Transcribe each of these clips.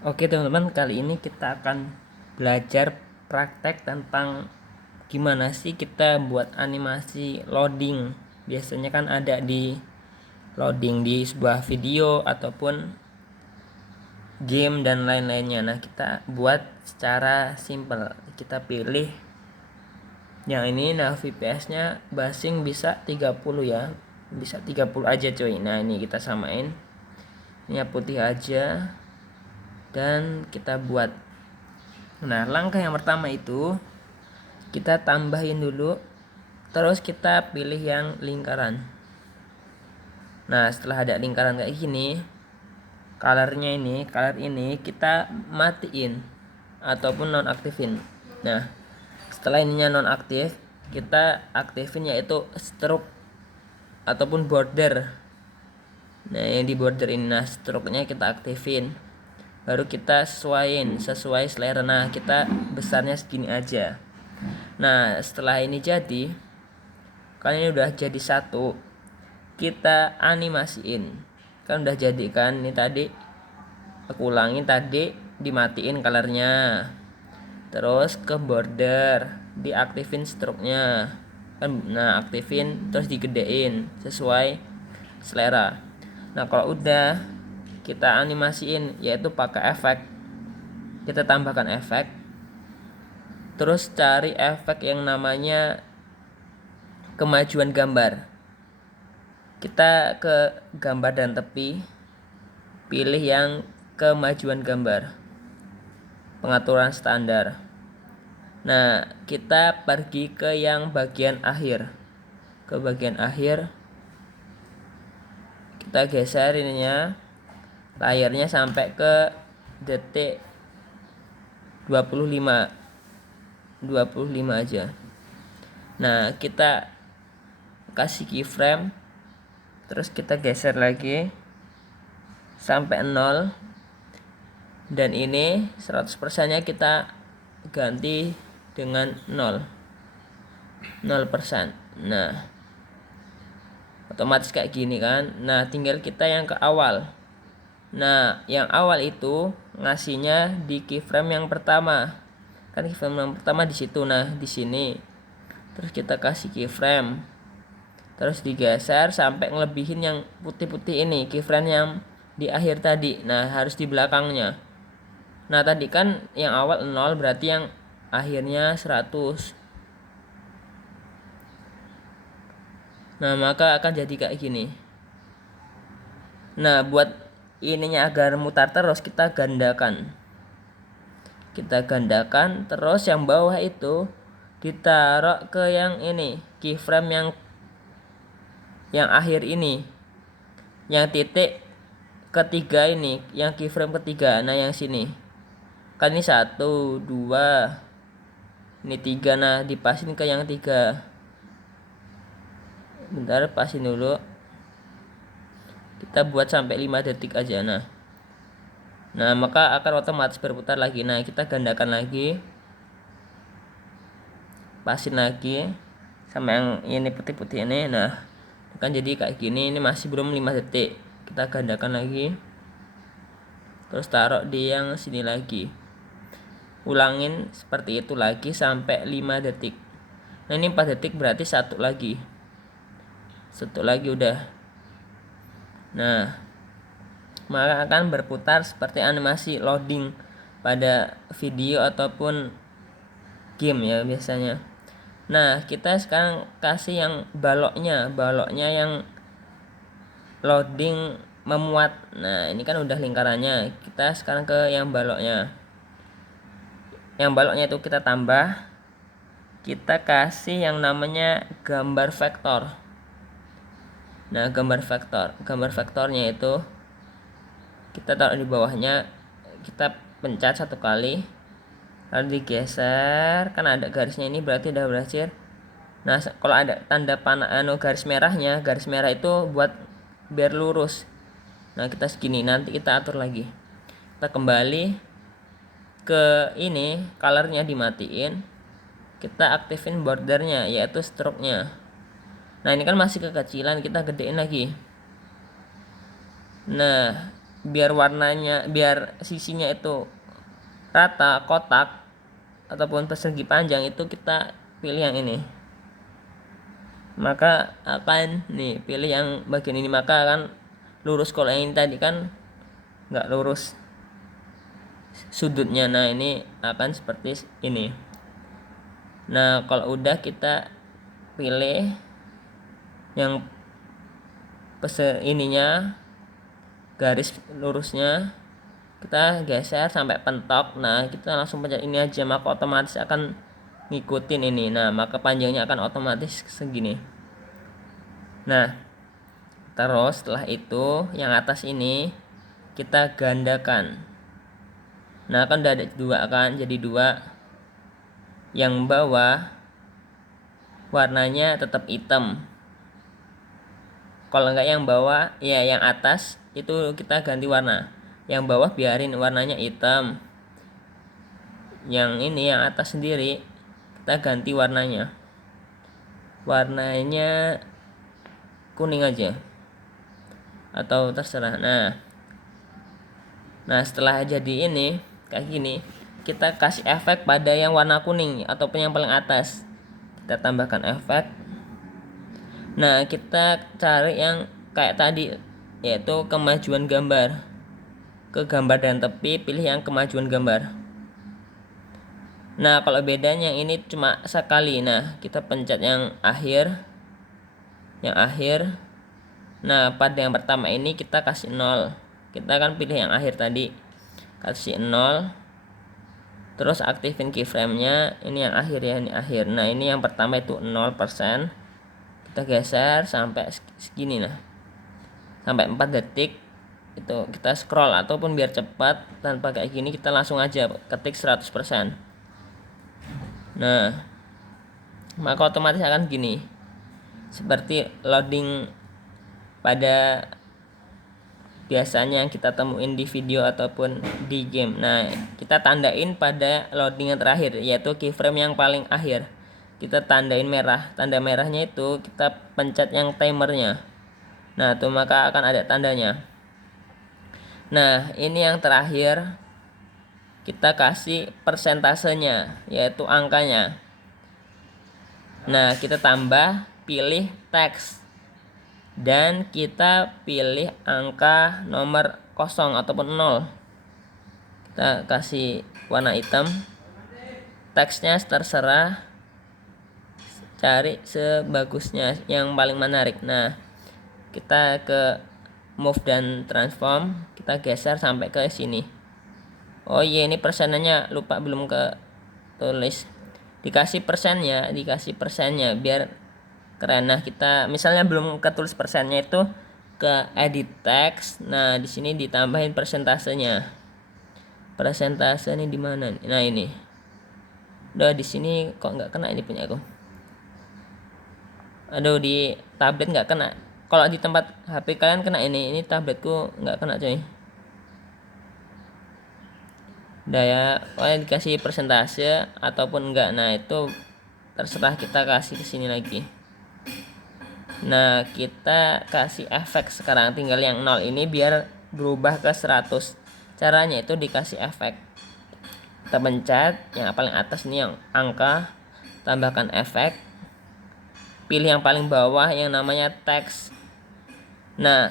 Oke teman-teman, kali ini kita akan belajar praktek tentang gimana sih kita buat animasi loading. Biasanya kan ada di loading di sebuah video ataupun game dan lain-lainnya. Nah, kita buat secara simple. Kita pilih yang ini, nah VPS-nya basing bisa 30 ya. Bisa 30 aja coy. Nah, ini kita samain. Ini putih aja dan kita buat. Nah, langkah yang pertama itu kita tambahin dulu, terus kita pilih yang lingkaran. Nah, setelah ada lingkaran kayak gini, color ini kita matiin ataupun nonaktifin. Nah, setelah ininya nonaktif, kita aktifin yaitu stroke ataupun border. Nah, yang di border ini, nah stroke-nya kita aktifin. Baru kita sesuai selera. Nah, kita besarnya segini aja. Nah, setelah ini jadi, kan ini udah jadi satu, kita animasiin. Kan udah jadi kan, ini tadi aku ulangin, tadi dimatiin colornya, terus ke border diaktifin stroke-nya kan. Nah, aktifin terus digedein sesuai selera. Nah, kalau udah kita animasiin yaitu pakai efek, kita tambahkan efek, terus cari efek yang namanya kemajuan gambar. Kita ke gambar dan tepi, pilih yang kemajuan gambar, pengaturan standar. Nah, kita pergi ke yang bagian akhir. Ke bagian akhir, kita geser ininya, layarnya sampai ke detik 25 aja. Nah, kita kasih keyframe, terus kita geser lagi sampai 0, dan ini 100% nya kita ganti dengan 0%. Nah, otomatis kayak gini kan. Nah, tinggal kita yang ke awal. Nah, yang awal itu ngasihnya di keyframe yang pertama. Kan keyframe yang pertama di situ. Nah, di sini. Terus kita kasih keyframe. Terus digeser sampai ngelebihin yang putih-putih ini, keyframe yang di akhir tadi. Nah, harus di belakangnya. Nah, tadi kan yang awal 0, berarti yang akhirnya 100. Nah, maka akan jadi kayak gini. Nah, buat ininya agar mutar terus, kita gandakan. Terus yang bawah itu ditaruh ke yang ini, keyframe yang akhir ini, yang titik ketiga ini, yang keyframe ketiga. Nah, yang sini kan ini 1, 2, ini 3. Nah, dipasin ke yang 3. Bentar, pasin dulu. Kita buat sampai 5 detik aja. Nah, maka akan otomatis berputar lagi. Nah, kita gandakan lagi, pasin lagi sama yang ini putih-putih ini. Nah, kan jadi kayak gini. Ini masih belum 5 detik. Kita gandakan lagi, terus taruh di yang sini lagi. Ulangin seperti itu lagi sampai 5 detik. Nah, ini 4 detik, berarti satu lagi udah. Nah, maka akan berputar seperti animasi loading pada video ataupun game ya biasanya. Nah, kita sekarang kasih yang baloknya yang loading memuat. Nah, ini kan udah lingkarannya. Kita sekarang ke yang baloknya. Yang baloknya itu kita tambah, kita kasih yang namanya gambar vektor. Nah, gambar vektornya itu kita taruh di bawahnya, kita pencet satu kali, lalu digeser. Kan ada garisnya, ini berarti udah berhasil. Nah, kalau ada tanda panah garis merahnya, garis merah itu buat biar lurus. Nah, kita segini, nanti kita atur lagi. Kita kembali ke ini, colornya dimatiin, kita aktifin bordernya yaitu stroke-nya. Nah, ini kan masih kekecilan, kita gedein lagi. Nah, biar warnanya, biar sisinya itu rata, kotak ataupun persegi panjang, itu kita pilih yang ini. Maka akan nih pilih yang bagian ini, maka akan lurus. Kalau yang ini tadi kan nggak lurus sudutnya. Nah ini akan seperti ini. Nah kalau udah, kita pilih yang ininya, garis lurusnya kita geser sampai pentok. Nah kita langsung pencet ini aja, maka otomatis akan ngikutin ini. Nah maka panjangnya akan otomatis segini. Nah terus setelah itu yang atas ini kita gandakan. Nah kan udah ada dua, kan jadi dua. Yang bawah warnanya tetap hitam. Kalau enggak yang bawah, ya yang atas itu kita ganti warna. Yang bawah biarin warnanya hitam. Yang ini yang atas sendiri kita ganti warnanya. Warnanya kuning aja atau terserah. Nah setelah jadi ini kayak gini, kita kasih efek pada yang warna kuning ataupun yang paling atas. Kita tambahkan efek. Nah kita cari yang kayak tadi, yaitu kemajuan gambar. Ke gambar dan tepi, pilih yang kemajuan gambar. Nah kalau bedanya yang ini cuma sekali. Nah kita pencet yang akhir. Yang akhir. Nah pada yang pertama ini kita kasih 0. Kita akan pilih yang akhir tadi, kasih 0. Terus aktifin keyframe-nya. Ini yang akhir ya, ini akhir. Nah ini yang pertama itu 0%. Kita geser sampai segini. Nah sampai 4 detik itu kita scroll, ataupun biar cepat tanpa kayak gini kita langsung aja ketik 100%. Nah maka otomatis akan gini, seperti loading pada biasanya yang kita temuin di video ataupun di game. Nah kita tandain pada loading yang terakhir, yaitu keyframe yang paling akhir. Kita tandain merah. Tanda merahnya itu kita pencet yang timernya. Nah tuh maka akan ada tandanya. Nah ini yang terakhir kita kasih persentasenya, yaitu angkanya. Nah kita tambah, pilih teks, dan kita pilih angka nomor 0 ataupun 0. Kita kasih warna hitam. Teksnya terserah, cari sebagusnya yang paling menarik. Nah kita ke move dan transform, kita geser sampai ke sini. Oh iya, ini persennya lupa, belum ke tulis. Dikasih persennya biar keren. Nah kita misalnya belum ketulis persennya, itu ke edit text. Nah di sini ditambahin persentasenya. Persentase ini di mana? Nah ini. Udah di sini kok nggak kena ini punya aku. Aduh, di tablet nggak kena. Kalau di tempat HP kalian kena ini tabletku nggak kena coy. Udah ya, dikasih persentase ataupun enggak. Nah itu terserah, kita kasih ke sini lagi. Nah kita kasih efek sekarang, tinggal yang 0 ini biar berubah ke 100. Caranya itu dikasih efek. Kita pencet yang paling atas ini yang angka, tambahkan efek. Pilih yang paling bawah yang namanya teks. Nah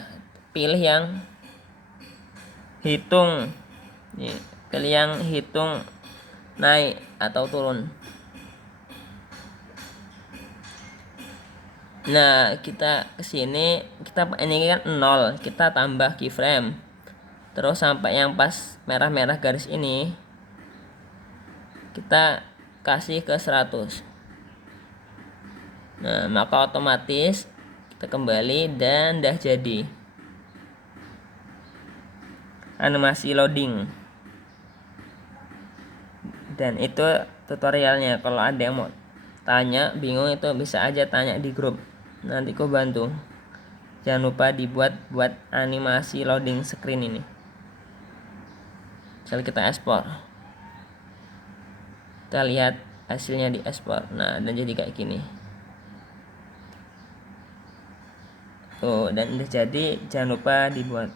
pilih yang hitung. Nih, pilih yang hitung naik atau turun. Nah kita kesini, kita ini kan 0, kita tambah keyframe terus sampai yang pas merah-merah garis ini kita kasih ke 100. Nah maka otomatis kita kembali dan dah jadi animasi loading. Dan itu tutorialnya. Kalau ada yang mau tanya, bingung, itu bisa aja tanya di grup, nanti aku bantu. Jangan lupa dibuat animasi loading screen ini. Misal kita ekspor, kita lihat hasilnya di ekspor. Nah dan jadi kayak gini tuh, dan udah jadi. Jangan lupa dibuat.